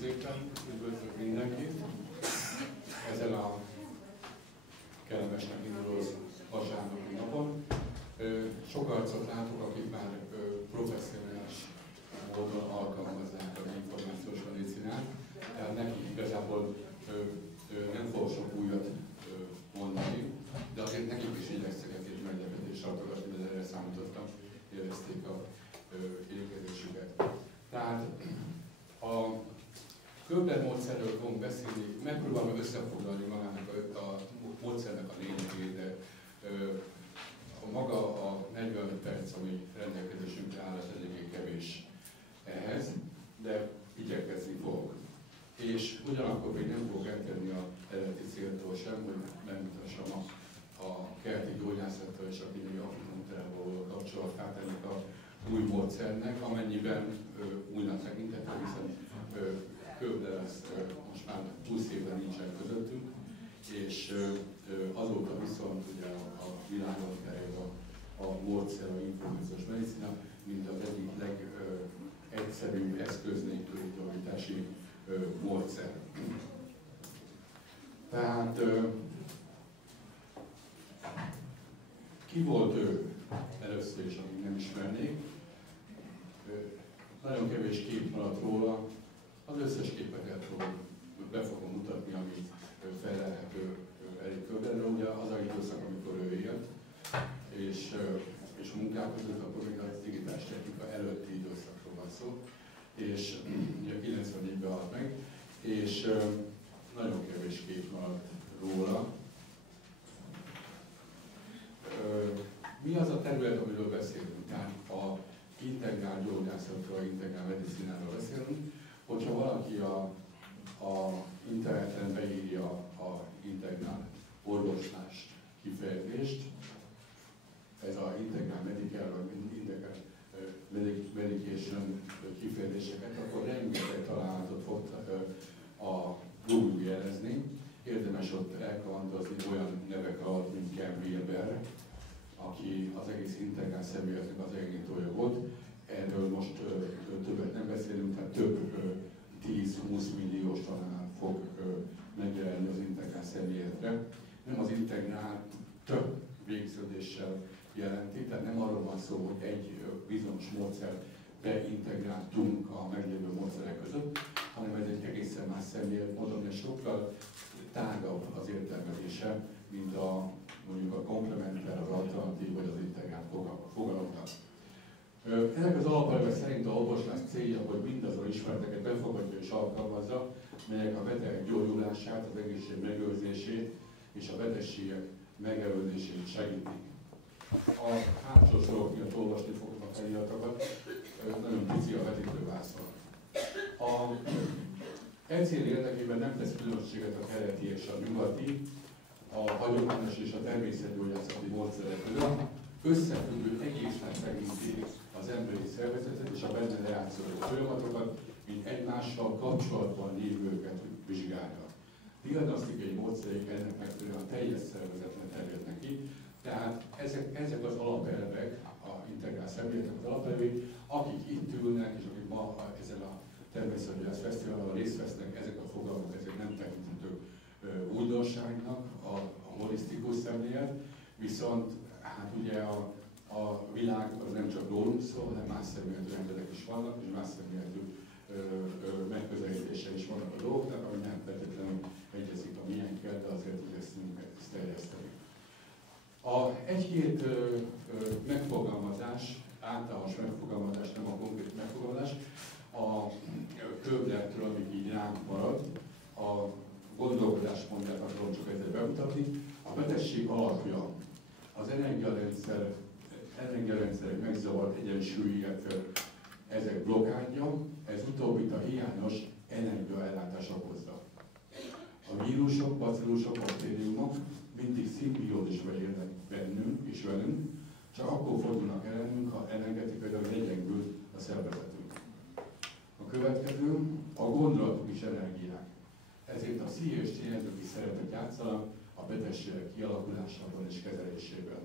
szépen, üdvözlök mindenkit ezen a kellemesnek induló vasárnapi napon. Sok arcot látok, akik már professzionális módon alkalmazzák az információs medicinát, tehát nekik igazából nem fog sok újat mondani, de azért nekik is igyekszek egy meglepetést tartogatni, de erre számítottam, érezték a érkezésüket. Tehát a Köbler módszerről fogunk beszélni, megpróbálom összefoglalni magának a módszernek a lényegét, de maga a 45 perc, ami rendelkezésünkre áll, az eléggé kevés ehhez, de igyekezni fogok. És ugyanakkor még nem fogok eltenni a eredeti céltól sem, hogy megmutassam a kerti gyógyászattal és a kínai akupunktúrával való kapcsolatát ennek a új módszernek, amennyiben újnak tekintető, hiszen Köbler most már 20 éve nincsen közöttünk, és azóta viszont ugye a világon terjed a módszer, a információs medicina, mint az egyik legegyszerűbb eszköz nélküli gyógyítási módszer. Tehát ki volt ő először is, amíg nem ismernék? Nagyon kevés kép maradt róla, az összes képeket be fogom mutatni, amit felelhető elég Köblerről, ugye az a időszak, amikor ő élt, és munkálkozott, akkor még a digitális technika előtti időszakról van szó, és ugye 94-ben halt meg, és nagyon kevés kép maradt róla. Mi az a terület, amiről beszélünk? Tehát a integrál gyógyászatról, integrál medicináról beszélünk. Hogyha valaki a interneten beírja a integrál orvoslás kifejezést, ez a integrál medical vagy integrál medication kifejezéseket, akkor rengeteg találatot fog a Google jelezni. Érdemes ott elkalandozni olyan nevek alatt, mint Ken Wilber, aki az egész integrál szemléletnek az elindítója volt. Erről most többet nem beszélünk, tehát több 10-20 milliós találat fog megjelenni az integrál szemléletre. Nem az integrál több végződéssel jelenti, tehát nem arról van szó, hogy egy bizonyos módszer beintegráltunk a meglévő módszerek között, hanem ez egy egészen más szemlélet, mondom, és sokkal tágabb az értelmezése, mint mondjuk a komplementer, az alternatív vagy az integrált fogalomnak. Ennek az alapelvek szerint a orvoslás célja, hogy mindazon ismereteket befogadja és alkalmazza, melyek a betegek gyógyulását, az egészség megőrzését és a betegségek megelőzését segítik. A hátsó sorok miatt olvasni fogom a feliratokat, nagyon pici a vetítővászon. E cél érdekében nem tesz különbséget a keleti és a nyugati, a hagyományos és a természetgyógyászati módszerek között, összefüggő egészen tekinti az emberi szervezetet és a benne lejátszódó folyamatokat, mint egymással kapcsolatban lévőket vizsgálja. Diagnosztikai módszerek ennek megfelelően a teljes szervezetre terjednek ki, tehát ezek az alapelvek, a integrál szemléletnek az alapelvek, akik itt ülnek, és akik ma ezen a természetgyógyász fesztiválon részt vesznek, ezek a fogalmak, ezek nem tekinthetők újdonságnak, a holisztikus szemlélet, viszont hát ugye a világ az nem csak rólunk szól, hanem más szemléletű emberek is vannak, és más szemléletű megközelítése is vannak a dolgoknak, ami nem feltétlenül egyezik a miénkkel, de azért igyekszünk ezt terjeszteni. Egy-két megfogalmazás, általános megfogalmazás, nem a konkrét megfogalmazás, a Köblertől, amik így ránk maradt, a gondolkodásmódját akarom csak ezzel bemutatni. A betegség alapja az energiarendszerek megzavart egyensúlyi, ezek blokkádja, ez utóbbit a hiányos energiaellátás okozza. A vírusok, bacillusok, baktériumok mindig szimbiózisban élnek bennünk és velünk, csak akkor fordulnak ellenünk, ha energetikailag legyengül a szervezetünk. A következő, a gondolatok is energiák. Ezért a szív és tényezők is szerepet játszanak a betegségek kialakulásában és kezelésében.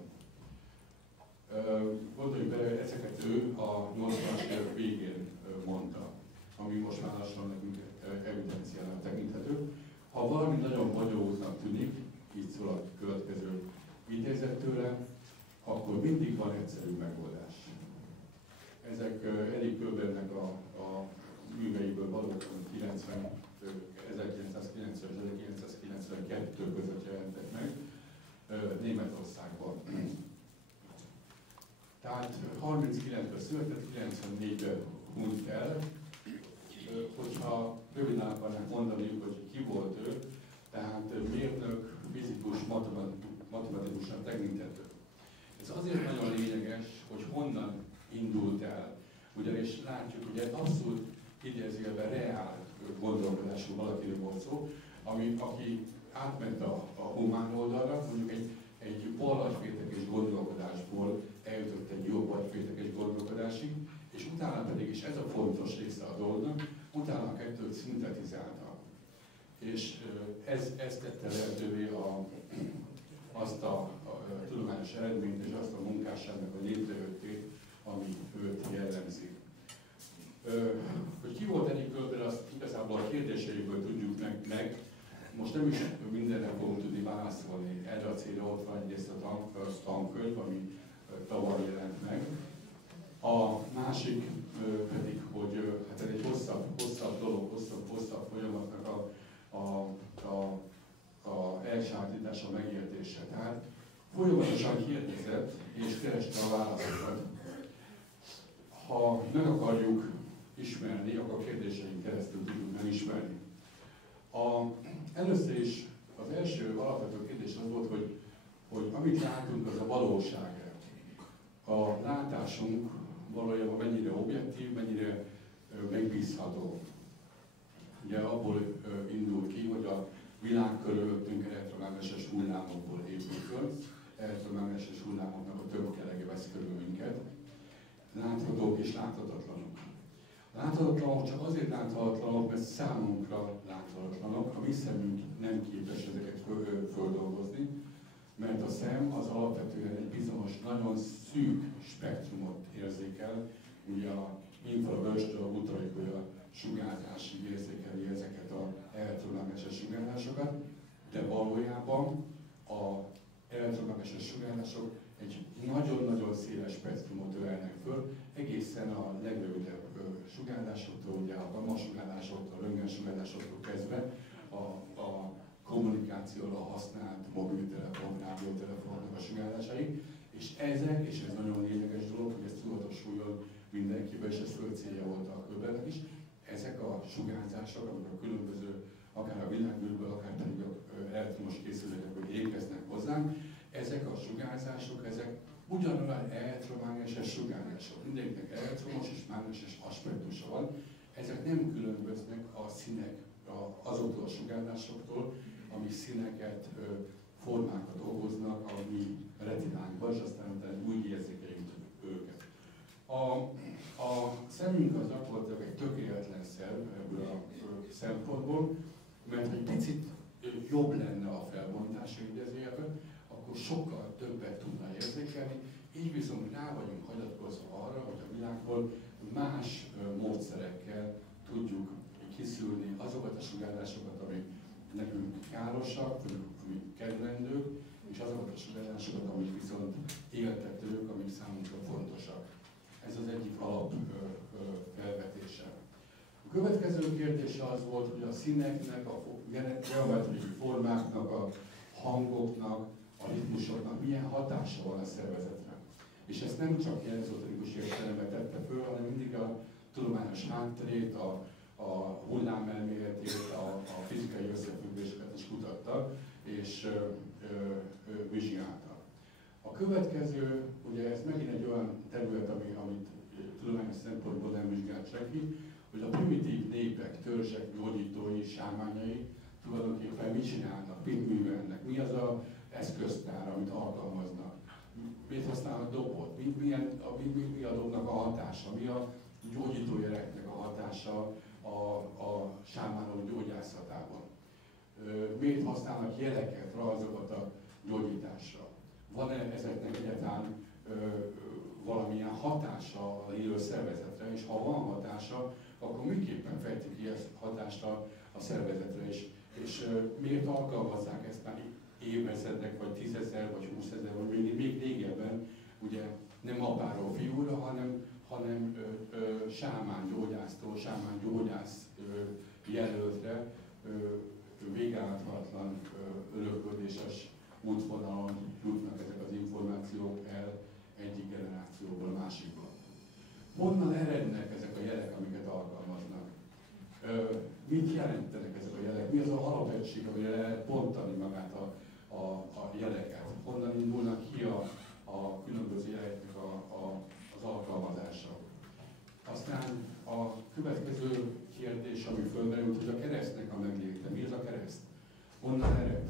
Gondoljuk bele, ezeket ő a 80-as évek végén mondta, ami most már lassan nekünk 1990 és 1992 között jelentek meg Németországban. Tehát 39-ben született, 94-ben hunyt el. Hogyha röviden akarnánk mondani, hogy ki volt ő, tehát mérnök, fizikus, matematikusan tekintető. Ez azért nagyon lényeges, hogy honnan indult el. Ugyanis látjuk, hogy egy abszolút idézőjelben reál gondolkodású valakiről volt szó, aki átment a humán oldalra, mondjuk egy bal-agyféltekes gondolkodásból eljutott egy jobb agyféltekes gondolkodásig, és utána pedig, és ez a fontos része a dolognak, utána a kettőt szintetizálta. És ez tette lehetővé azt a tudományos eredményt és azt a munkásságnak a létrejöttét, ami őt jellemzi. Hogy ki volt Erik Kölber, azt igazából a kérdéseiből tudjuk meg. Most nem is mindenre fogunk tudni válaszolni. Erre a célra ott van egyrészt a tankönyv, ami tavaly jelent meg. A másik pedig, hogy hát ez egy hosszabb dolog, hosszabb folyamatnak a elsajátítása, megértése. Tehát folyamatosan kérdezett és kereste a válaszokat. Ha meg akarjuk ismerni, akkor a kérdéseink keresztül tudjuk megismerni. Először is az első alapvető kérdés az volt, hogy amit látunk, az a valóság. A látásunk valójában mennyire objektív, mennyire megbízható. Ugye abból indul ki, hogy a világ körülöttünk elektromágneses hullámokból épül föl, elektromágneses hullámoknak a több kerege vesz körül minket, láthatók és láthatatlanok. A láthatatlanok csak azért láthatatlanok, mert számunkra láthatatlanok, a mi szemünk nem képes ezeket földolgozni, mert a szem az alapvetően egy bizonyos, nagyon szűk spektrumot érzékel, ugye a infravörstől a ultraigolya sugárzásig érzékeli ezeket az elektromágneses sugárzásokat, de valójában az elektromágneses sugárzások egy nagyon-nagyon széles spektrumot ölelnek föl, egészen a legrövidebb sugárzásoktól, ugye a gamma-sugárzásoktól, a röntgensugárzásoktól kezdve a kommunikációra használt mobiltelefon, rádiótelefonnak a sugárzásaik, és ezek, és ez nagyon lényeges dolog, hogy ez tudatosuljon mindenkiben, és ez fő célja volt a Kölbernek is, ezek a sugárzások, amik a különböző, akár a világűrből, akár pedig a elektromos készülékekből érkeznek hozzánk, ezek a sugárzások, ezek ugyanolyan elektromágneses sugárzások. Mindegyiknek elektromos és mágneses aspektusa van. Ezek nem különböznek a színek azoktól a sugárzásoktól, amik színeket, formákat okoznak a mi retinánkban, és aztán utána úgy érzékeljük őket. A szemünk az gyakorlatilag egy tökéletlen szerv ebből a szempontból, mert egy picit jobb lenne a felbontása idézőjelben, akkor sokkal többet tudna érzékelni, így viszont rá vagyunk hagyatkozva arra, hogy a világból más módszerekkel tudjuk kiszűrni azokat a sugárzásokat, amik nekünk károsak, amik kedvendők, és azokat a sugárzásokat, amik viszont éltetők, amik számunkra fontosak. Ez az egyik alap felvetése. A következő kérdése az volt, hogy a színeknek, a geometriai formáknak, a hangoknak, a ritmusoknak milyen hatása van a szervezetre. És ezt nem csak ilyen ezoterikus értelemben tette föl, hanem mindig a tudományos hátterét, a hullámelméletét, a fizikai összefüggéseket is kutatta, és vizsgálta. A következő, ugye ez megint egy olyan terület, amit tudományos szempontból nem vizsgált senki, hogy a primitív népek, törzsek, gyógyítói, sámányai tulajdonképpen mit csinálnak, mit művelnek, mi az az eszköztár, amit alkalmaznak, mit használnak dobot, mi a dobnak a hatása, mi a gyógyítójereknek a hatása a sámánok gyógyászatában. Miért használnak jeleket, rajzokat a gyógyításra? Van-e ezeknek egyáltalán valamilyen hatása az élő szervezetre, és ha van hatása, akkor miképpen fejtik ki ezt hatást a szervezetre, és miért alkalmazzák ezt már évezredek, vagy 10 000, vagy 20 000, vagy még régebben, ugye nem apáról fiúra, hanem sámán gyógyásztól, sámán gyógyász megállíthatatlan öröködéses útvonalon jutnak ezek az információk el egyik generációból a másikba. Honnan erednek ezek a jelek, amiket alkalmaznak? Mit jelentenek ezek a jelek? Mi az a alapegység, amire lehet bontani magát a jeleket? Honnan indulnak ki a különböző jeleknek az alkalmazása? Aztán a következő kérdés, ami fölmerült, hogy a keresztnek a megléte. Mi az a kereszt? Honnan ered?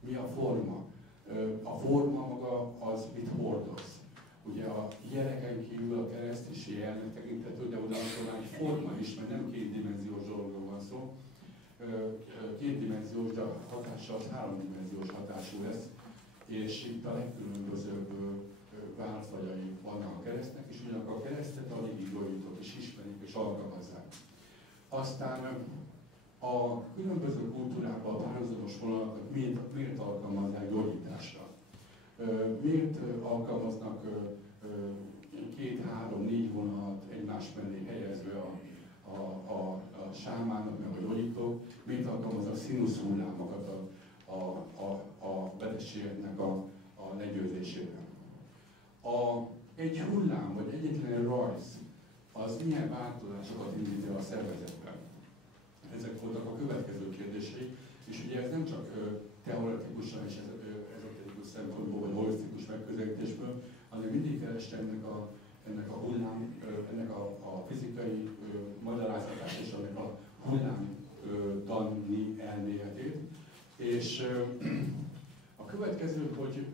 Mi a forma? A forma maga az mit hordoz? Ugye a jeleken kívül a kereszt is jelnek tekintető, de ugyanakkor már egy forma is, mert nem kétdimenziós dologról van szó. Kétdimenziós, de a hatása az háromdimenziós hatású lesz, és itt a legkülönbözőbb válfajai vannak a keresztnek, és ugyanakkor a keresztet a légigyógyítók is ismerik és alkalmazzák. Aztán a különböző kultúrában a párhuzamos vonalakat miért alkalmazzák gyógyításra? Miért alkalmaznak 2-3-4 vonalat egymás mellé helyezve a sámának, meg a gyógyítók? Miért alkalmaznak színuszhullámokat a betegségeknek a legyőzésére? Egy hullám, vagy egyetlen rajz, az milyen változásokat indít el a szervezetben? Ezek voltak a következő kérdései, és ugye ez nem csak teoretikusan és ezoterikus szempontból, vagy holisztikus megközelítésből, hanem mindig kereste ennek a hullám, ennek a fizikai magyarázatát és ennek a hullámtani elméletét. És a következő, hogy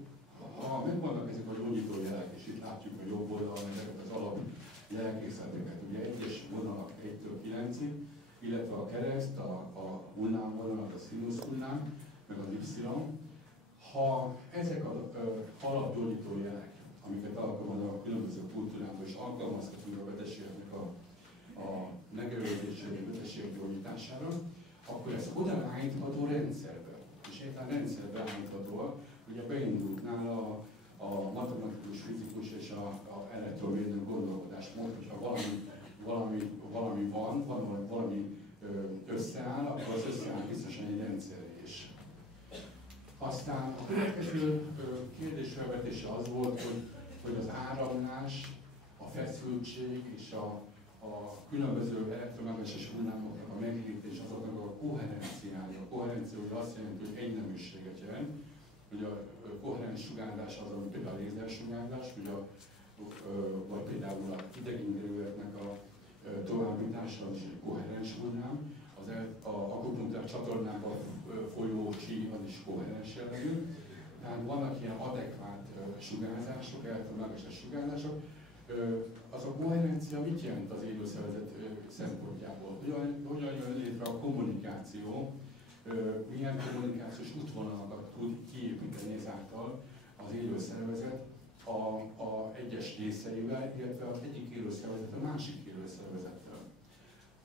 ha megvannak ezek a gyógyító jelek, és itt látjuk a jobb oldalon ezeket az alap jelkészleteket, ugye egyes vonalak 1-től 9-ig, illetve a kereszt, a hullámvonal, a színusz hullám, meg az Y. Ha ezek az alapgyógyító jelek, amiket alkalmaznak a különböző kultúrában, és alkalmazhatunk a betegségeknek a megelőzésére, a betegségek gyógyítására, akkor ez hogyan állítható rendszerbe? És egyáltalán rendszerbe állíthatóak. Ugye beindult nála a matematikus, fizikus és a elektromérnök gondolkodásmód, hogyha valami van, valami összeáll, akkor az összeáll biztosan egy rendszerre is. Aztán a következő kérdésfelvetése az volt, hogy az áramlás, a feszültség és a különböző elektromágneses hullámoknak a megértés, azoknak a koherenciája. A koherencia azt jelenti, hogy egyneműséget jelent, hogy a koherens sugárzás az, ami például a lézersugárzás, vagy például a idegingerőeknek a továbbítása, az is egy koherens hullám, a akupunktur csatornában folyó csí az is koherens jellegű. Tehát vannak ilyen adekvát sugárzások, elektromágneses sugárzások. Az a koherencia mit jelent az élőszervezet szempontjából? Hogyan jön létre a kommunikáció? Milyen kommunikációs útvonalakat tud kiépíteni ezáltal az élőszervezet a egyes részeivel, illetve az egyik élőszervezet a másik élőszervezettel.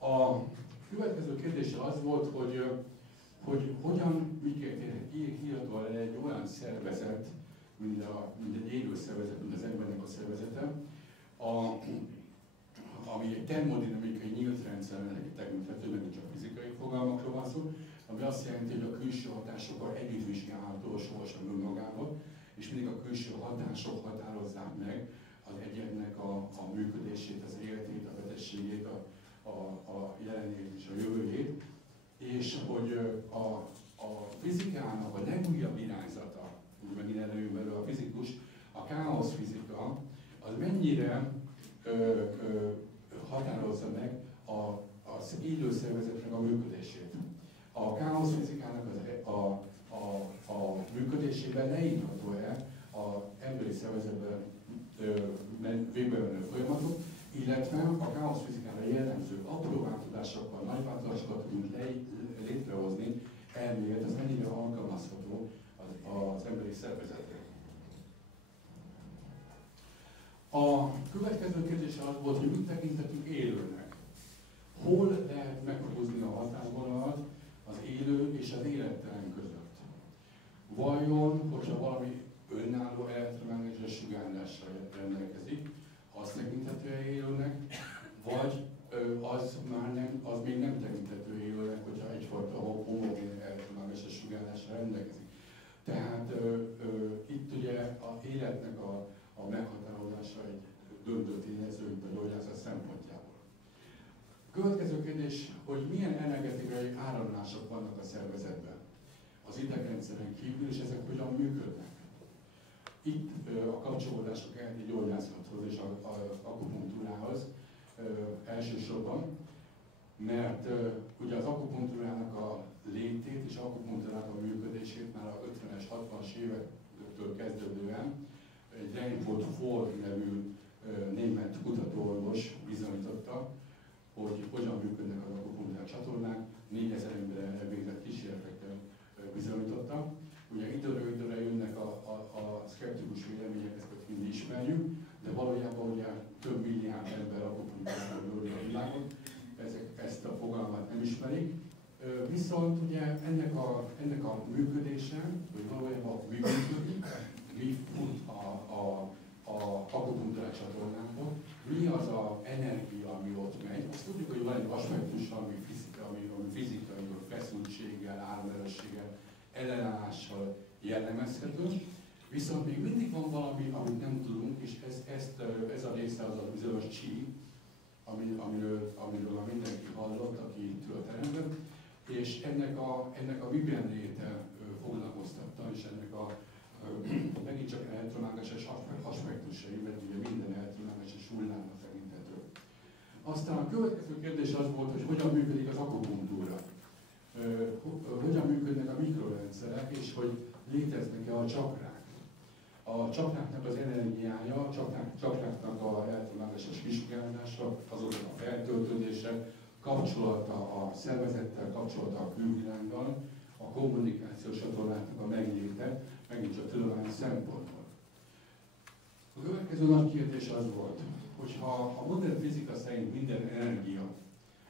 A következő kérdése az volt, hogy hogyan, miként hihető el egy olyan szervezet, mint egy élőszervezet, mint az embernek a szervezete, ami egy termodinamikai nyílt rendszernek tekinthető, megint csak fizikai fogalmakról van szó, ami azt jelenti, hogy a külső hatásokkal együtt vizsgálható sohasem önmagában, és mindig a külső hatások határozzák meg az egyednek a működését, az életét, a betegségét, a jelenét és a jövőjét, és hogy a fizikának a legújabb irányzata, úgy megint előjön belőle a fizikus, a káoszfizika, az mennyire határozza meg az élőszervezetnek a működését. A káoszfizikának a működésében leírható el az emberi szervezetben végbemenő folyamatok, illetve a káoszfizikára jellemző apró változásokkal, nagy változásokat tudunk létrehozni, elmélet, az mennyire alkalmazható az emberi szervezetre. A következő kérdés az volt, hogy mit tekintetünk élőnek. Hol lehet meghúzni a határvonalat az élő és az élettelen között? Vajon, hogyha valami önálló elektromágneses sugárzással rendelkezik, az tekinthető élőnek, vagy az még nem tekinthető élőnek, hogyha egyfajta homogén elektromágneses energetikai áramlások vannak a szervezetben, az idegrendszeren kívül, és ezek hogyan működnek. Itt a kapcsolódások egy gyógyászathoz és az akupunktúrához elsősorban, mert ugye az akupunktúrának a létét és akupunktúrának a működését már a 50-es, 60-as évektől kezdődően egy Reinhold Ford nevű német kutatóorvos bizonyította, hogy hogyan működnek az akupunktúrák csatornák, 4000 emberrel elvégzett kísérletekkel bizonyította. Ugye időről időre jönnek a szkeptikus vélemények, ezt mind ismerjük, de valójában ugye több milliárd ember akupunktúráról bőrül a világon, ezt a fogalmat nem ismerik. Viszont ugye ennek a működése, hogy valójában mi működik, mi fut a akupunktúrák csatornából, mi az az energia, ami ott megy. Azt tudjuk, hogy van egy aspektus, ami fizikai, feszültséggel, áramerősséggel, ellenállással jellemezhető, viszont még mindig van valami, amit nem tudunk, és ez a része az a bizonyos chi, amiről mindenki hallott, aki itt ül a teremben, és ennek a miben léte foglalkoztatta, és ennek megint csak elektromágneses aspektusai, mert ugye minden elektromágneses hullámnak tekinthető. Aztán a következő kérdés az volt, hogy hogyan működik az akupunktúra. Hogyan működnek a mikrorendszerek, és hogy léteznek-e a csakrák. A csakráknak az energiája, a csakráknak a elektromágneses kisugárzása, azoknak a feltöltődése, kapcsolata a szervezettel, kapcsolata a külvilággal, a kommunikációs csatornáknak a megléte, megint csak tudományos szempontból. A következő nagy kérdés az volt, hogy ha a modern fizika szerint minden energia,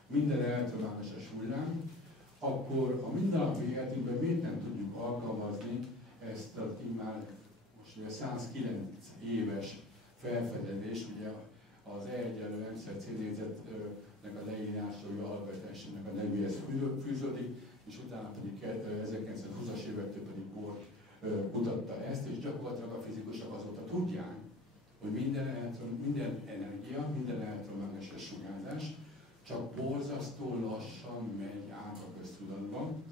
minden elektromágneses hullám, akkor a mindennapi életünkben miért nem tudjuk alkalmazni ezt a már most ugye 109 éves felfedezés, ugye az E=MC négyzetnek a leírása, hogy Albert Einsteinnek a nevéhez fűződik, és utána pedig 1920-as évektől pedig Bohr kutatta ezt, és gyakorlatilag a fizikusok azóta tudják, hogy minden energia, minden elektromágneses sugárzás csak borzasztó lassan megy át a köztudatban,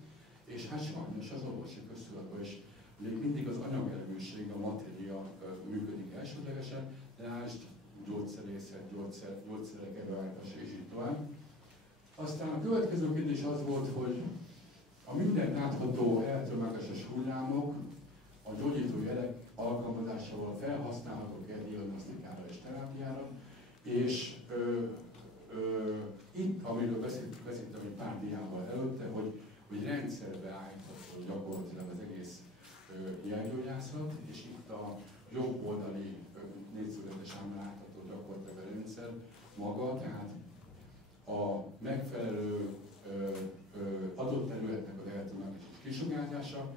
és hát sajnos az orvosi köztudatban is még mindig az anyagerőség, a matéria működik elsődlegesen, de lásd gyógyszerészet, gyógyszerek előállítása és így tovább. Aztán a következő kérdés az volt, hogy a mindent átható elektromágneses hullámok a gyógyító jelek alkalmazásával felhasználhatók-e diagnosztikára és terápiára, és itt, amiről beszéltem egy pár diával előtte, hogy rendszerbe állítható gyakorlatilag az egész jelgyógyászat, és itt a jobb oldali négyzőletes ábrán látható gyakorlatilag a rendszer maga, tehát a megfelelő adott területnek az elektromágneses kisugárzása,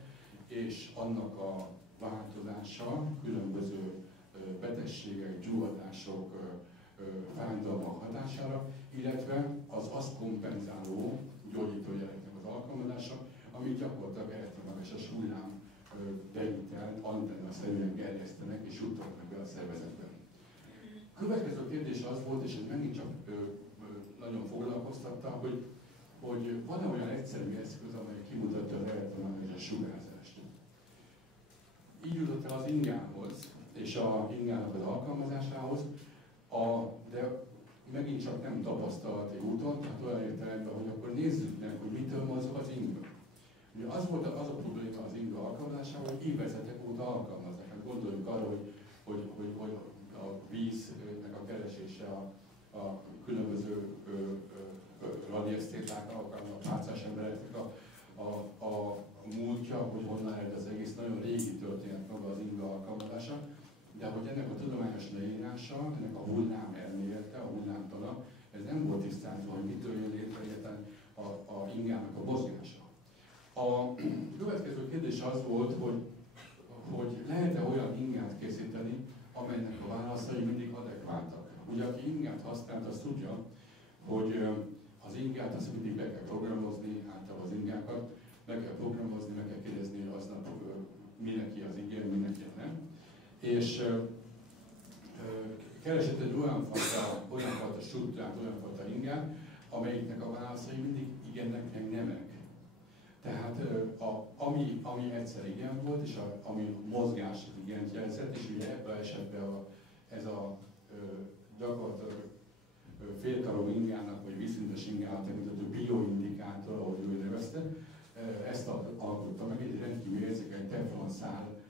és annak a változása különböző betegségek, gyulladások, fájdalmak hatására, illetve az azt kompenzáló gyógyítójeleknek az alkalmazása, amit gyakorlatilag elektromágneses hullám beütelt, antennaszerűen gerjesztenek és juttatnak be a szervezetben. A következő kérdés az volt, és ez megint csak nagyon foglalkoztatta, hogy van-e olyan egyszerű eszköz, amely kimutatja az elektromágneses sugárzást. Így jutott el az ingához, és a ingának az alkalmazásához, de megint csak nem tapasztalati úton, tehát olyan értelemben, hogy akkor nézzük meg, hogy mitől mozog az inga. Ugye az volt az a probléma az inga alkalmazásával, hogy évezredek óta alkalmaznak. Hát gondoljunk arra, hogy a víznek a keresése a különböző radiesztéták alkalmaznak, a pálcás embereknek a múltja, hogy honnan ered az egész, nagyon régi történet maga az inga alkalmazása, de hogy ennek a tudományos leírása, ennek a hullám elmélete, a hullámtana, ez nem volt tisztázva, hogy mitől jön létre egyáltalán a ingának a mozgása. A következő kérdés az volt, hogy lehet-e olyan ingát készíteni, amelynek a válaszai mindig adekváltak. Ugye aki ingát használt, az tudja, hogy az ingát azt mindig be kell programozni, általában az ingákat, be kell programozni, meg kell kérdezni aznap, mindenki az igen, mindenki nem. És keresett egy olyan fajta struktúrát, olyan fajta ingát, amelyiknek a válaszai mindig igennek ami egyszer igen volt, és ami mozgás igent jelzett, és ugye ebben esetben ez a gyakorlatilag félkarú ingának, vagy vízszintes ingának tekinthető bioindikátor, ahogy ő nevezte, ezt alkotta meg, egy rendkívül érzékeny teflonszálból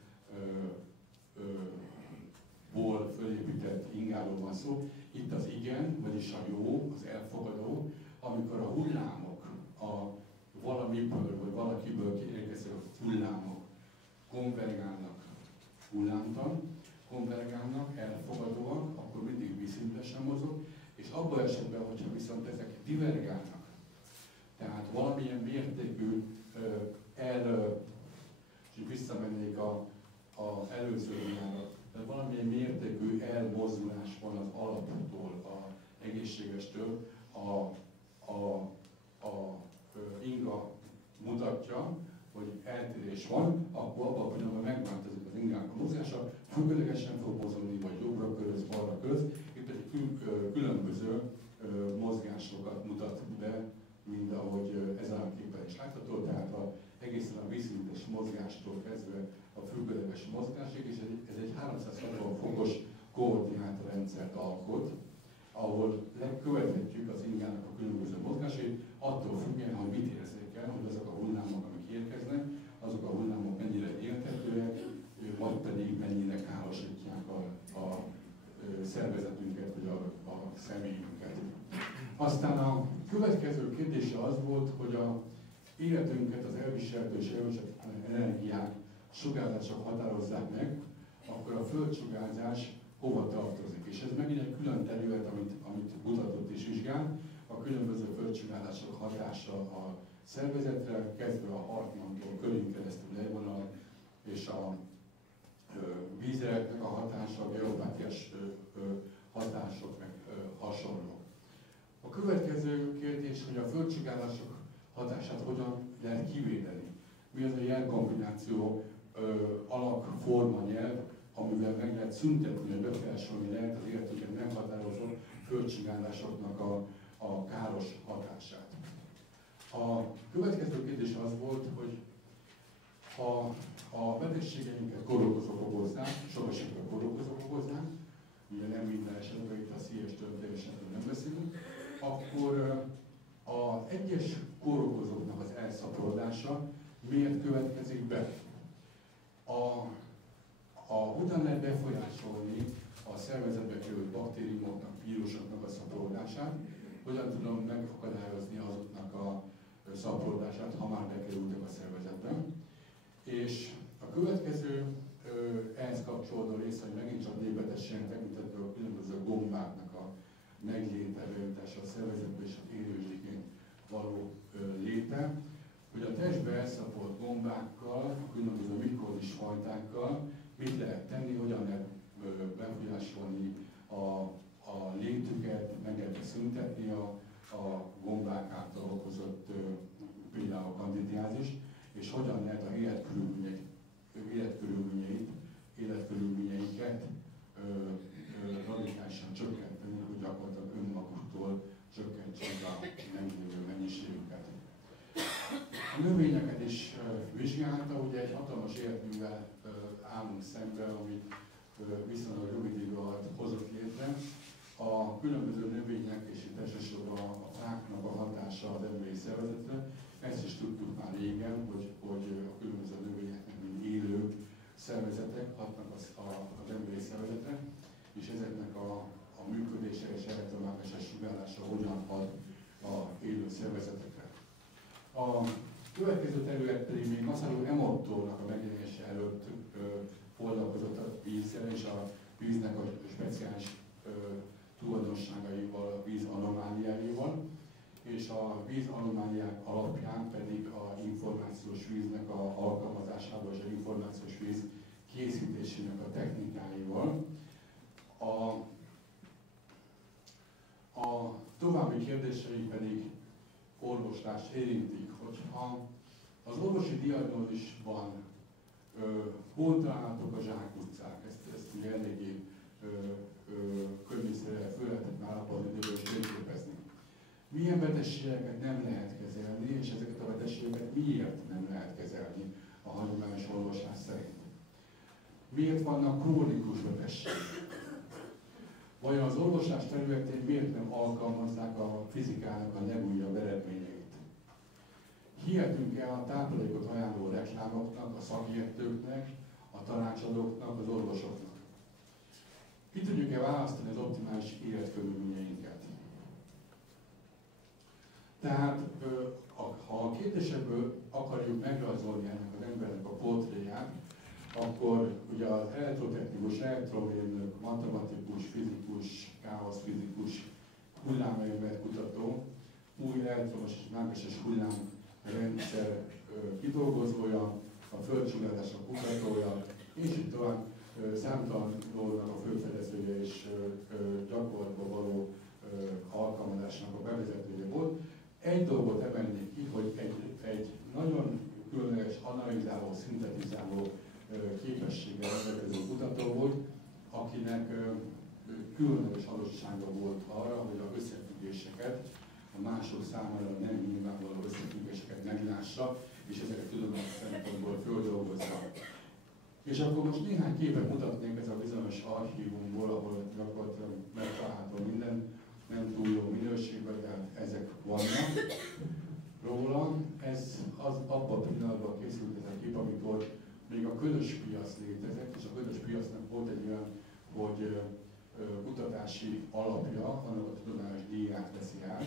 fölépített ingáról van szó. Itt az igen, vagyis a jó, az elfogadó, amikor a hullámok, valamiből vagy valakiből érkező hullámok konvergálnak hullámtan, konvergálnak, elfogadóak, akkor mindig vízszintesen mozog, és abban esetben, hogyha viszont ezek divergálnak, tehát valamilyen mértékű és visszamennék az előző órára, tehát valamilyen mértékű elmozdulás van az alaptól, az egészségestől, a inga mutatja, hogy eltérés van, akkor abban a pillanatban megváltozik az ingának a mozgása, függőlegesen fog mozogni, vagy jobbra köröz, balra köröz, itt pedig különböző mozgásokat mutat be, mint ahogy ezen a képen is látható, tehát egészen a vízszintes mozgástól kezdve a függőleges mozgásig, és ez egy 360 fokos koordinátorrendszert alkot, ahol követhetjük az ingának a különböző mozgásait, attól függően, hogy mit érzékel, hogy azok a hullámok, amik érkeznek, azok a hullámok mennyire éltetőek, vagy pedig mennyire károsítják a szervezetünket, vagy a személyünket. Aztán a következő kérdése az volt, hogy az életünket az elviselhető és elviselhetetlen energiák, sugárzások határozzák meg, akkor a földsugárzás hova tartozik. És ez megint egy külön terület, amit kutatott és vizsgál, a különböző földsugárzások hatása a szervezetre, kezdve a Hartmanntól körén keresztül lejvonal, és a vízreknek a hatása, a geopátiás hatások, meg hasonlók. A következő kérdés, hogy a földsugárzások hatását hogyan lehet kivédeni. Mi az a jelkombináció alak-forma nyelv, amivel meg lehet szüntetni, vagy befolyásolni lehet az életünket meghatározó földsugárzásoknak a káros hatását. A következő kérdés az volt, hogy ha a betegségeinket kórokozók okoznák, sok esetben kórokozók okoznák, ugye nem minden esetben, itt a CS-től teljesen nem beszélünk, akkor az egyes kórokozóknak az elszaporodása miért következik be? Hogyan lehet befolyásolni a szervezetbe került baktériumoknak, vírusoknak a szaporodását, hogyan tudom megakadályozni azoknak a szaporodását, ha már bekerültek a szervezetbe. És a következő ehhez kapcsolódó rész, hogy megint csak népbetegségen tekintető a különböző gombáknak a megléte, bejutása a szervezetbe és a élőzsékén való léte, hogy a testbe elszapolt gombákkal, a különböző mikrobis fajtákkal mit lehet tenni, hogyan lehet befolyásolni a létüket, meg lehet szüntetni a gombák által okozott például a kandidiázist, és hogyan lehet a életkörülményeiket radikálisan csökkenteni, hogy gyakorlatilag önmaguktól csökkentsék a meglévő mennyiségüket. A növényeket is vizsgálta, ugye egy hatalmas életművel állunk szemben, amit viszonylag rövid idő alatt hozott létre. A különböző növények és itt elsősorban a fáknak a hatása az emberi szervezetre. Ezt is tudtuk már régen, hogy a különböző növényeknek, mint élő szervezetek hatnak az emberi szervezetre, és ezeknek a működése és elektromágneses sugárzása hogyan hat az élő szervezetekre. A következő terület pedig még Masaru Emoto-nak a megjelenése előtt foglalkozott a vízzel és a víznek a speciális tulajdonságaival, a víz anomáliáival, és a víz anomáliák alapján pedig a információs víznek a alkalmazásával és az információs víz készítésének a technikáival. A további kérdései pedig orvoslást érintik, hogyha az orvosi diagnózisban hol találhatók a zsákutcák, ezt ugye eléggé könnyűszerűen föl lehetett már alapozni, de is térképezni. Milyen betegségeket nem lehet kezelni, és ezeket a betegségeket miért nem lehet kezelni? a hagyományos olvasás szerint. Miért vannak krónikus betegségek? Vajon az orvoslás területén miért nem alkalmazzák a fizikának a legújabb eredményeit? Hihetünk el a táplálékot ajánló reklámoknak, a szakértőknek, a tanácsadóknak, az orvosoknak? Ki tudjuk-e választani az optimális életkörülményeinket? Tehát, ha a kérdésekből akarjuk megrajzolni ennek az embernek a portréját, akkor ugye az elektrotechnikus, elektromérnök, matematikus, fizikus, káoszfizikus, hullámkutató, új elektromos és mágneses hullámrendszer kidolgozója, a földsugárzás a kutatója, és így tovább számtalan dolognak a főfedezője és gyakorlatban való alkalmazásnak a bevezetője volt. Egy dolgot emelnék ki, hogy egy nagyon különleges analizáló, szintetizáló képességgel rendelkező kutató volt, akinek különleges adottsága volt arra, hogy az összefüggéseket, a mások számára nem nyilvánvaló összefüggéseket meglássa, és ezeket tudományos szempontból földolgozza. És akkor most néhány képet mutatnék ez a bizonyos archívumból, ahol gyakorlatilag megtalálható minden, nem túl jó minőségben, de ezek vannak róla. Ez az abban a pillanatban készült ez a kép, amikor még a közös piac létezett, és a közös piacnak volt egy olyan, hogy kutatási alapja, annak a tudományos díját veszi át.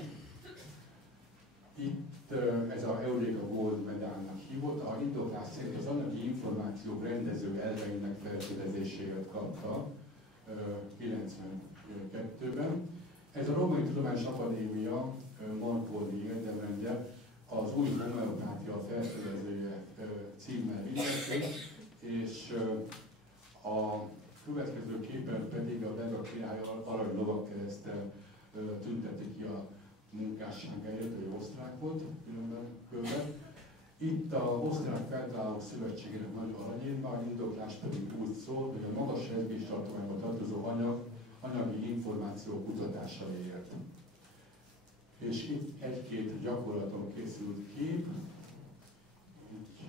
Itt ez a Eureka Gold medálnak hívott, a indoklás szerint az anyagi információk rendező elveinek felfedezéséért kapta 92-ben. Ez a Római Tudományos Akadémia Marconi érdemrendje az új homeopátia felfedezője címmel illeti, és a következő képen pedig a belga király arany lovagkereszttel tünteti ki a munkásságáért, hogy osztrák volt különben. Itt a Osztrák Feltalálók Szövetségének nagy aranyérme, a indoklás pedig úgy szól, hogy a magas rezgéstartományba tartozó anyagi információ kutatásáért. És itt egy-két gyakorlaton készült kép, így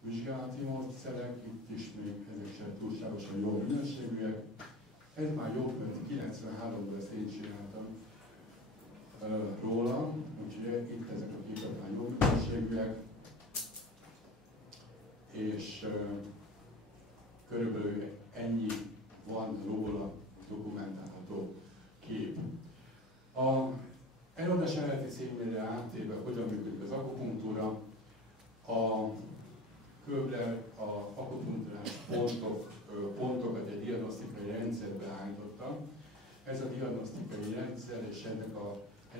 vizsgálati módszerek, itt is még ezek sem túlságosan jó minőségűek. Ez már jobb, mert 93-ban ezt én csináltam róla, úgyhogy itt ezek a képek már jó minőségűek, és körülbelül ennyi van róla dokumentálható kép. A előadás eredeti címére áttéve, hogyan működik az akupunktúra, a Köbler a akupunktúrás pontokat egy diagnosztikai rendszerbe állította. Ez a diagnosztikai rendszer és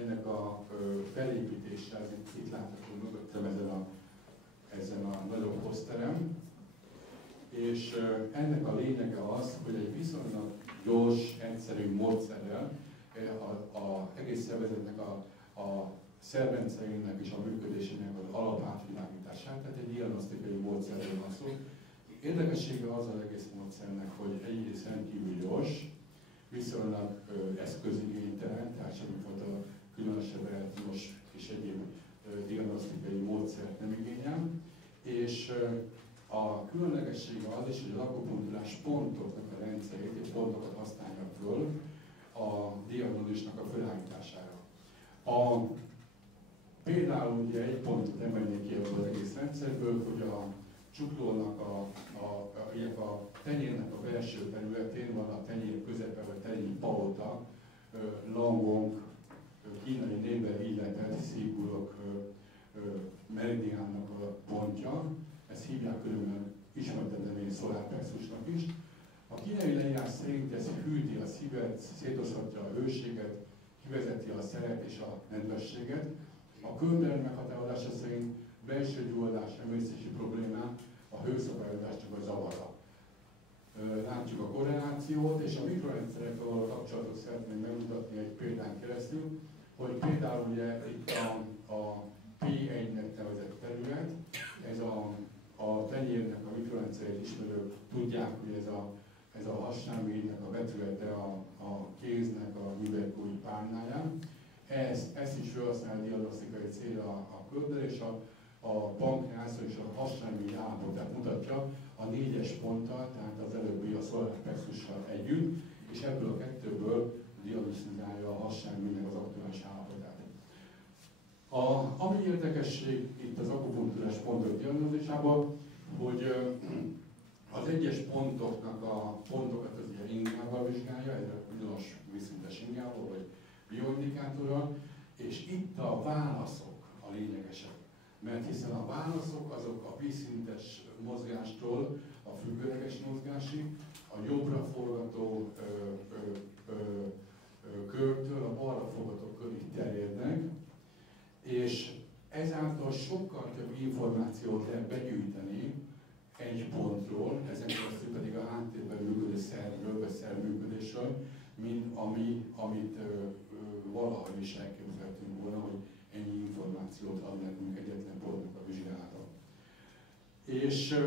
ennek a felépítése, ez itt látható mögöttem ezen a nagyobb poszterem. És ennek a lényege az, hogy egy viszonylag gyors, egyszerű módszerrel az egész szervezetnek a szervrendszerének és a működésének az alapátvilágítását, tehát egy diagnosztikai módszerről van szó. Érdekessége az egész módszernek, hogy egyrészt rendkívül gyors, viszonylag eszközigénytelen, tehát semmifajta különösebb elektromos és egyéb diagnosztikai módszert nem igényel, és a különlegessége az is, hogy az akupunktúrás pontoknak a rendszerét és pontokat használja föl a diagnózisnak a felállítására. Például ugye egy pontot emelnék ki ebből az egész rendszerből, hogy a csuklónak, a tenyérnek a belső területén van a tenyér közepe, vagy tenyér paota, Langong, kínai névvel illetett szígulok meridiánnak a pontja. Ezt hívják különben ismertebb nevén szolárplexusnak is. A kínai leírás szerint ez hűti a szívet, szétozhatja a hőséget, kivezeti a szeret és a nedvességet. A Köbler meghatározása szerint belső gyulladás, emésztési problémák, a hőszabályozásnak a zavara. Látjuk a korrelációt, és a mikrorendszerekkel való kapcsolatot szeretném megmutatni egy példán keresztül, hogy például ugye itt a P1-nek nevezett terület, ez a tenyérnek a mikrorendszerét ismerők tudják, hogy ez a hasnyálménynek a vetülete a kéznek a művelykói párnáján. Ezt is felhasználja diagnosztikai célra a Köbler, és a a pankreász és a hasrendű állapotát mutatja a 4-es ponttal, tehát az előbbi a solar plexussal együtt, és ebből a kettőből diagnosztizálja a hasrendűnek az aktuális állapotát. Ami érdekesség itt az akupunktúrás pontok diagnózisában, hogy az egyes pontoknak a pontokat az ilyen ingával vizsgálja, ez a bizonyos vízszintes ingával, vagy bioindikátorral, és itt a válaszok a lényegesek. Mert hiszen a válaszok azok a vízszintes mozgástól a függőleges mozgásig, a jobbra forgató körtől a balra forgató körig terjednek, és ezáltal sokkal több információt lehet begyűjteni egy pontról, ezen keresztül pedig a háttérben működő szervről, vagy szervműködésről, mint amit valahogy is elképzeltünk volna, hogy ennyi információt ad nekünk egyetlen pontnak a vizsgálata. És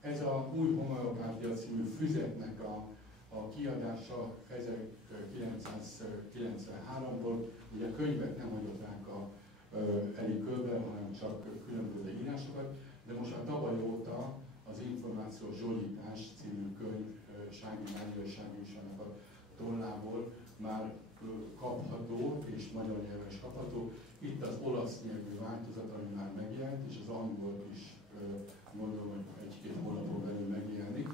ez a új homeopátia című füzetnek a kiadása 1993-ból, ugye a könyvet nem hagyott ránk Erik Köbel, hanem csak különböző írásokat, de most már tavaly óta az Információs Zsolítás című könyv Sági Mária és Sági Isvának a tollából már kapható, és magyar nyelven is kapható. Itt az olasz nyelvű változat, ami már megjelent, és az angol is gondolom, hogy egy-két hónapon belül megjelenik.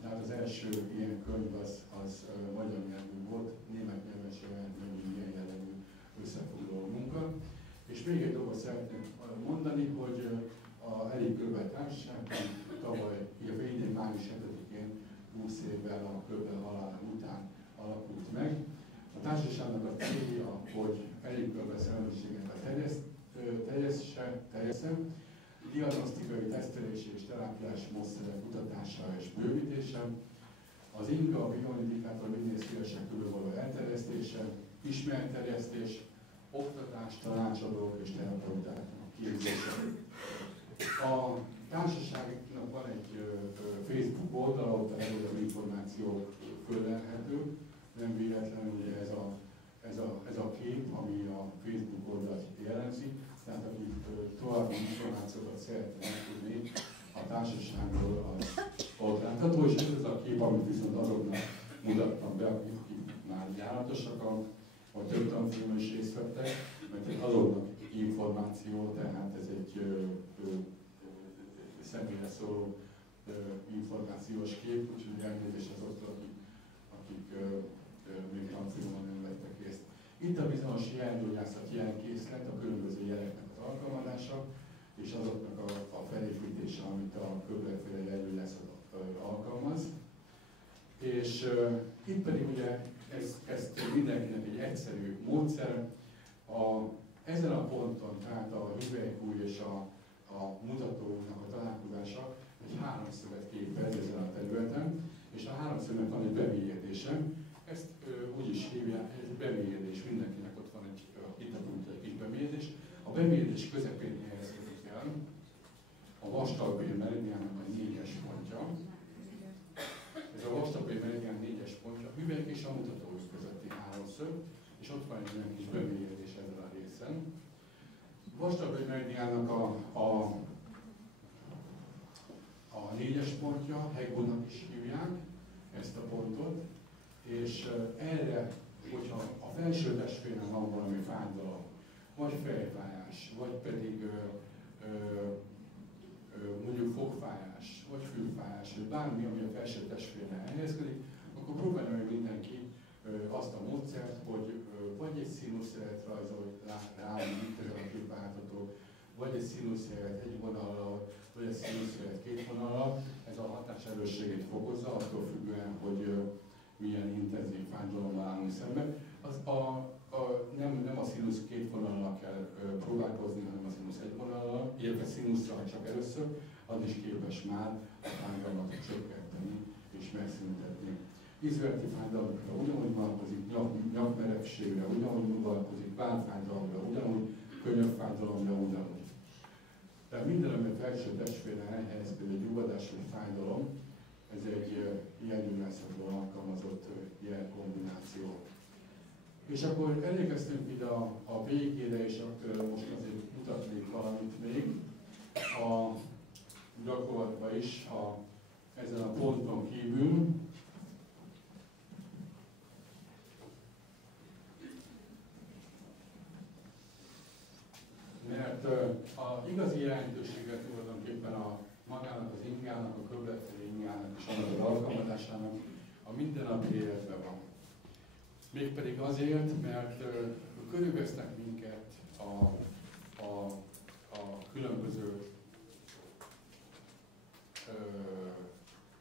Tehát az első ilyen könyv az magyar nyelvű volt, német nyelven sem jelent meg ilyen jellegű összefoglaló munka. És még egy dolgot szeretném mondani, hogy a Erik Köbel Társaságban tavaly, ugye idén május 7-én 20 évvel a Köbel halála után alakult meg. A társaságnak a célja, hogy Erik Köbel személyiségének a terjesztse, diagnosztikai, tesztelési és terápiás módszerek kutatása és bővítése, az inga, a bioindikátor minél szélesebb körül való elterjesztése, ismeretterjesztés, oktatás, tanácsadók és terapeuták képzése. A társaságnak van egy Facebook oldala, ott a legjobb információk fölelhetők. Nem véletlenül ugye ez a kép, ami a Facebook oldalt jellemzi. Tehát akik további információkat szeretne megtudni a társaságról, az ott látható, és ez az a kép, amit viszont azoknak mutattam be, akik már járatosak, vagy több tanfolyamon is részt vettek, mert azoknak információ, tehát ez egy személyre szóló információs kép, úgyhogy elnézést azoktól, akik még tanfolyamon nem vettek részt. Itt a bizonyos jelgyógyászat jelkészlet, a különböző jeleknek az alkalmazása, és azoknak a felépítése, amit a Köbel-féle jelgyógyászat alkalmaz. És itt pedig ugye ez mindenkinek egy egyszerű módszer. Ezen a ponton, tehát a hüvelykúj és a mutatónak a találkozása egy háromszöget képez ezen a területen, és a háromszögnek van egy bemélyedése. Ezt úgy is hívják, ez egy bemélyedés, mindenkinek ott van itt egy kis bemélyedés. A bemélyedés közepén helyezkedik el a vastagbél meridiánnak a 4-es pontja. Ez a vastagbél meridián 4-es pontja, a hüvelyk és a mutatói közötti háromszög, és ott van egy ilyen kis bemélyedés ezen a részen. A vastagbél meridiánnak a 4-es pontja, Hegónak is hívják ezt a pontot, és erre, hogyha a felső testfélen van valami fájdalom, vagy fejfájás, vagy pedig mondjuk fogfájás, vagy fülfájás, vagy bármi, ami a felső testfélen elhelyezkedik, akkor próbálja meg mindenki azt a módszert, hogy vagy egy színuszjelet rajzol rá, itt ez a kép látható, vagy egy színuszjelet egy vonallal, vagy egy színuszjelet két vonallal. Ez a hatás erősségét fokozza, attól függően, hogy milyen intenzív fájdalommal állunk szemben. Nem a színusz két vonallal kell próbálkozni, hanem a színusz egy vonallal, illetve színuszra csak először, az is képes már a fájdalmat csökkenteni és megszüntetni. Izületi fájdalomra ugyanúgy vonatkozik, nyakmerevségre ugyanúgy vonatkozik, vállfájdalomra ugyanúgy, könyökfájdalomra ugyanúgy. Tehát minden, ami a felső testfélen elhelyezkedő egy gyulladás vagy fájdalom, ez egy jelgyógyászatból alkalmazott jelkombináció. És akkor elérkeztünk ide a végére, és akkor most az valamit még a gyakorlatban is, ezen a ponton kívül. Mert az igazi jelentőséget tulajdonképpen magának az ingának, a köbletszerű ingának és annak az alkalmazásának a mindennapi életben van. Mégpedig azért, mert körülvesznek minket a különböző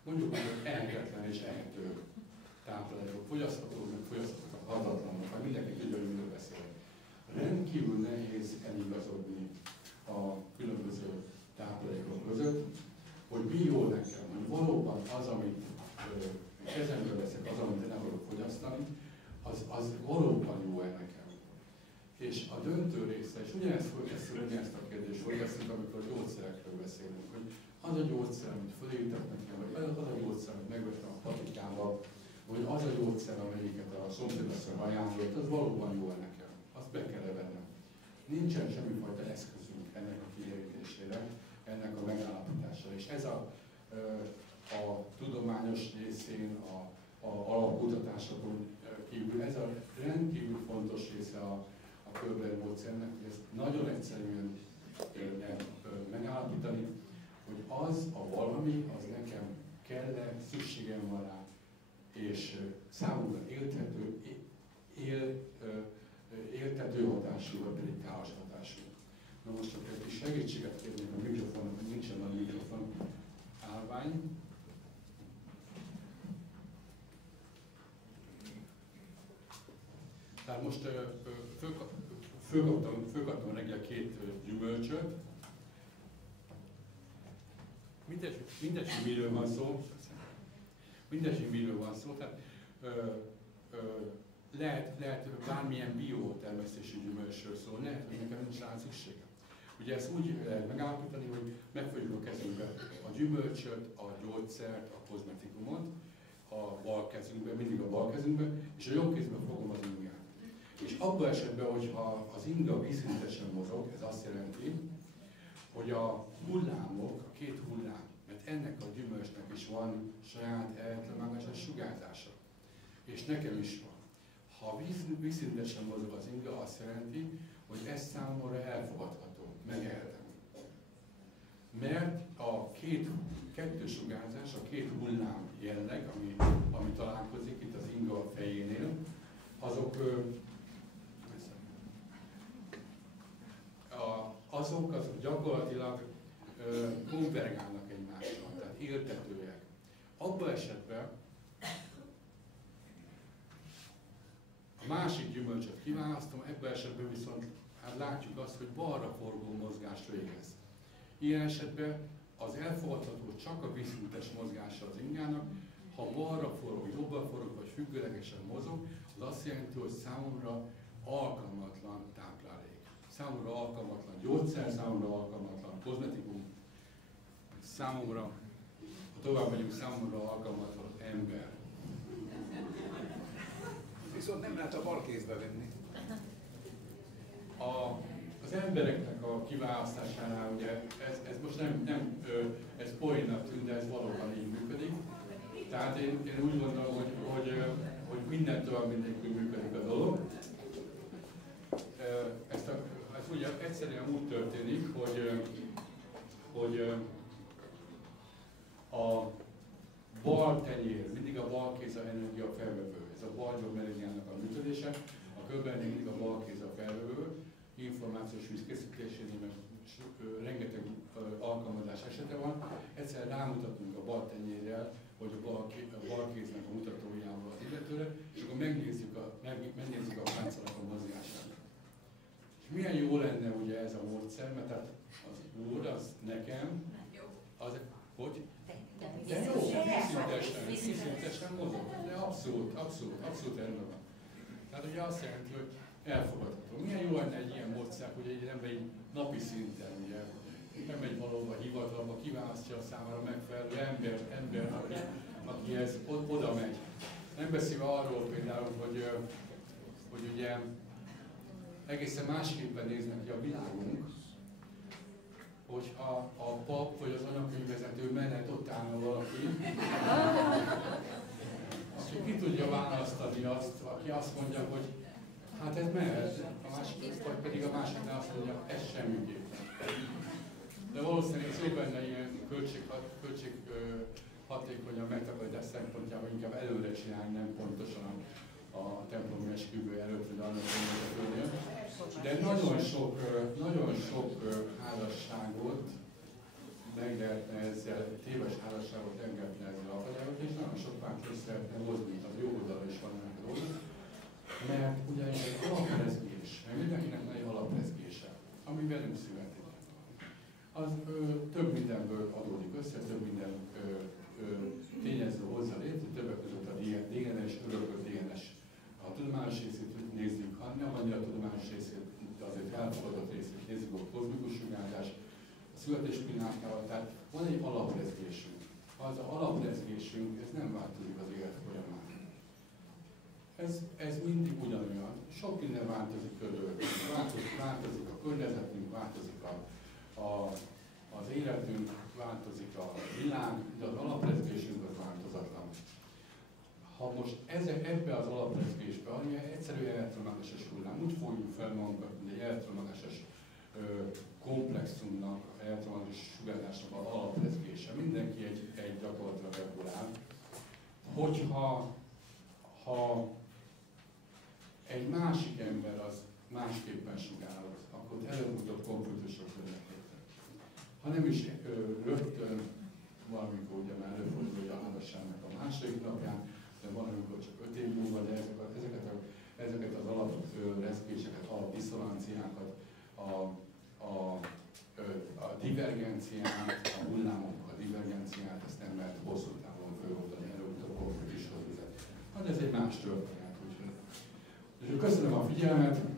mondjuk meg ehetetlen és ehető táplálékok, fogyaszthatók, meg fogyaszthatatlanok, vagy mindenki tudja, hogy miről beszélek. Rendkívül nehéz eligazodni a különböző táplálékok között, hogy mi jó nekem, hogy valóban az, amit kezembe veszek, az, amit nem akarok fogyasztani, az valóban jó nekem. És a döntő része, és ugyanezt a kérdést fölveszünk, amikor gyógyszerekről beszélünk, hogy az a gyógyszer, amit fölírtak nekem, vagy az a gyógyszer, amit megvettem a patikába, vagy az a gyógyszer, amelyiket a szomszédasszony ajánlott, az valóban jó nekem. Azt be kell vennem. Nincsen semmifajta eszközünk ennek a kiderítésére, ennek a megállapításra. És ez a tudományos részén, a alapkutatásokon kívül, ez a rendkívül fontos része a Körber módszernek, hogy ezt nagyon egyszerűen megállapítani, hogy az a valami, az nekem kell-e, szükségem van rá, és számomra éltető hatású, vagy pedig káros hatású. Na most csak egy kis segítséget kérnék a mikrofonnak, hogy nincsen a mikrofon állvány. Tehát most fölkaptam reggel 2 gyümölcsöt. Mindegy, hogy miről van szó. Tehát lehet bármilyen biotermesztési gyümölcsről szól, lehet, hogy nekem nincs rá szükségem. Ugye ezt úgy lehet megállapítani, hogy megfogjuk a kezünkbe a gyümölcsöt, a gyógyszert, a kozmetikumot, a bal kezünkbe, mindig a bal kezünkbe, és a jobb kézben fogom az ingát. És abban esetben, hogyha az inga vízszintesen mozog, ez azt jelenti, hogy a hullámok, a 2 hullám, mert ennek a gyümölcsnek is van saját elektromágneses sugárzása. És nekem is van. Ha vízszintesen mozog az inga, azt jelenti, hogy ez számomra elfogadható, megehetem. Mert a kettős sugárzás, a 2 hullám jelleg, ami találkozik itt az inga fejénél, azok gyakorlatilag konvergálnak egymással, tehát éltetőek. Abban esetben a másik gyümölcsöt kiválasztom, ebben esetben viszont hát látjuk azt, hogy balra forgó mozgást végez. Ilyen esetben az elfogadható csak a vízszintes mozgása az ingának, ha balra forog, jobbra forog, vagy függőlegesen mozog, az azt jelenti, hogy számomra alkalmatlan táplálék. Számomra alkalmatlan gyógyszer, számomra alkalmatlan kozmetikum, számomra, ha tovább megyünk, számomra alkalmatlan ember. Viszont nem lehet a bal kézbe venni. Az embereknek a kiválasztásánál, ugye, ez most ez poénnak tűnt, de ez valóban így működik. Tehát én úgy gondolom, hogy mindentől mindenki működik a dolog. Ez ugye egyszerűen úgy történik, hogy a bal tenyér, mindig a bal kéz a energia felvevő. Ez a bal jobb energiának a működése. A köbbennél mindig a bal kéz a felvevő. Információs vízkészítésénél, mert rengeteg alkalmazás esete van. Egyszer rámutatunk a bal tenyérrel, hogy a bal kéznek a mutatójával az illetőre, és akkor megnézzük a páncélnak a mozgását. És milyen jó lenne ugye ez a módszer, mert tehát az úr, az nekem, az, hogy? De jó, vízszintesen mozog, de abszolút rendben van. Tehát ugye azt jelenti, hogy elfogadható. Milyen jó lenne egy ilyen módszer, hogy egy ember egy napi szinten, ugye, nem megy valahova hivatalba, kiválasztja a számára megfelelő ember aki ez oda megy. Nem beszélve arról például, hogy ugye egészen másképpen néznek ki a világunk, a pap vagy az anyakönyvvezető mellett ott állna valaki, aki ki tudja választani azt, aki azt mondja, hogy hát ez mehet, vagy pedig a másiknál azt mondja, ez semmiképpen. De valószínűleg ez jobb lenne ilyen költséghatékonyabb megtakarítás szempontjából inkább előre csinálni, nem pontosan a templomi esküvő előtt, vagy annak önvezetőnél. De nagyon sok házasságot meg lehetne ezzel, téves házasságot meg lehetne ezzel akadályok, és nagyon sok pártról szeretne hozni, mint az jó oldalra is vannak dolgok. Mert ugye egy alaprezgés, mert mindenkinek nagy alaprezgése, ami velünk születik. Az több mindenből adódik össze, több minden tényező hozzá létre, többek között a DNS, örökölt DNS. A tudományos részét nézzük, ha nem annyira a tudományos részét, de azért elfogadott részét nézzük, a kozmikus sugárzás, a születés pillanatával, tehát van egy alaprezgésünk. Ha az alaprezgésünk, ez nem változik az élet folyamán. Ez mindig ugyanolyan. Sok minden változik körülöttünk. Változik a környezetünk, változik az életünk, változik a világ, de az alaprezgésünk az változatlan. Ha most ebbe az alaprezgésbe, ami egyszerű elektromágneses hullám, úgy fogjuk fel magunkat, mint egy elektromágneses komplexumnak, elektromágneses sugárzásnak az alaprezgése. Mindenki egy gyakorlatilag ebből áll. Hogyha egy másik ember az másképpen sugároz, akkor előbb-utóbb konfliktusok jönnek létre. Ha nem is rögtön, valamikor ugye már előfordul, hogy a házasságnak a második napján, de valamikor csak 5 év múlva, de ezeket az alaprezgéseket, alapdisszonanciákat, a divergenciát, a hullámok, a divergenciát, ezt nem lehet hosszú távon föloldani, előbb-utóbb konfliktushoz vezet. Hát ez egy más történet. Úgyhogy köszönöm a figyelmet!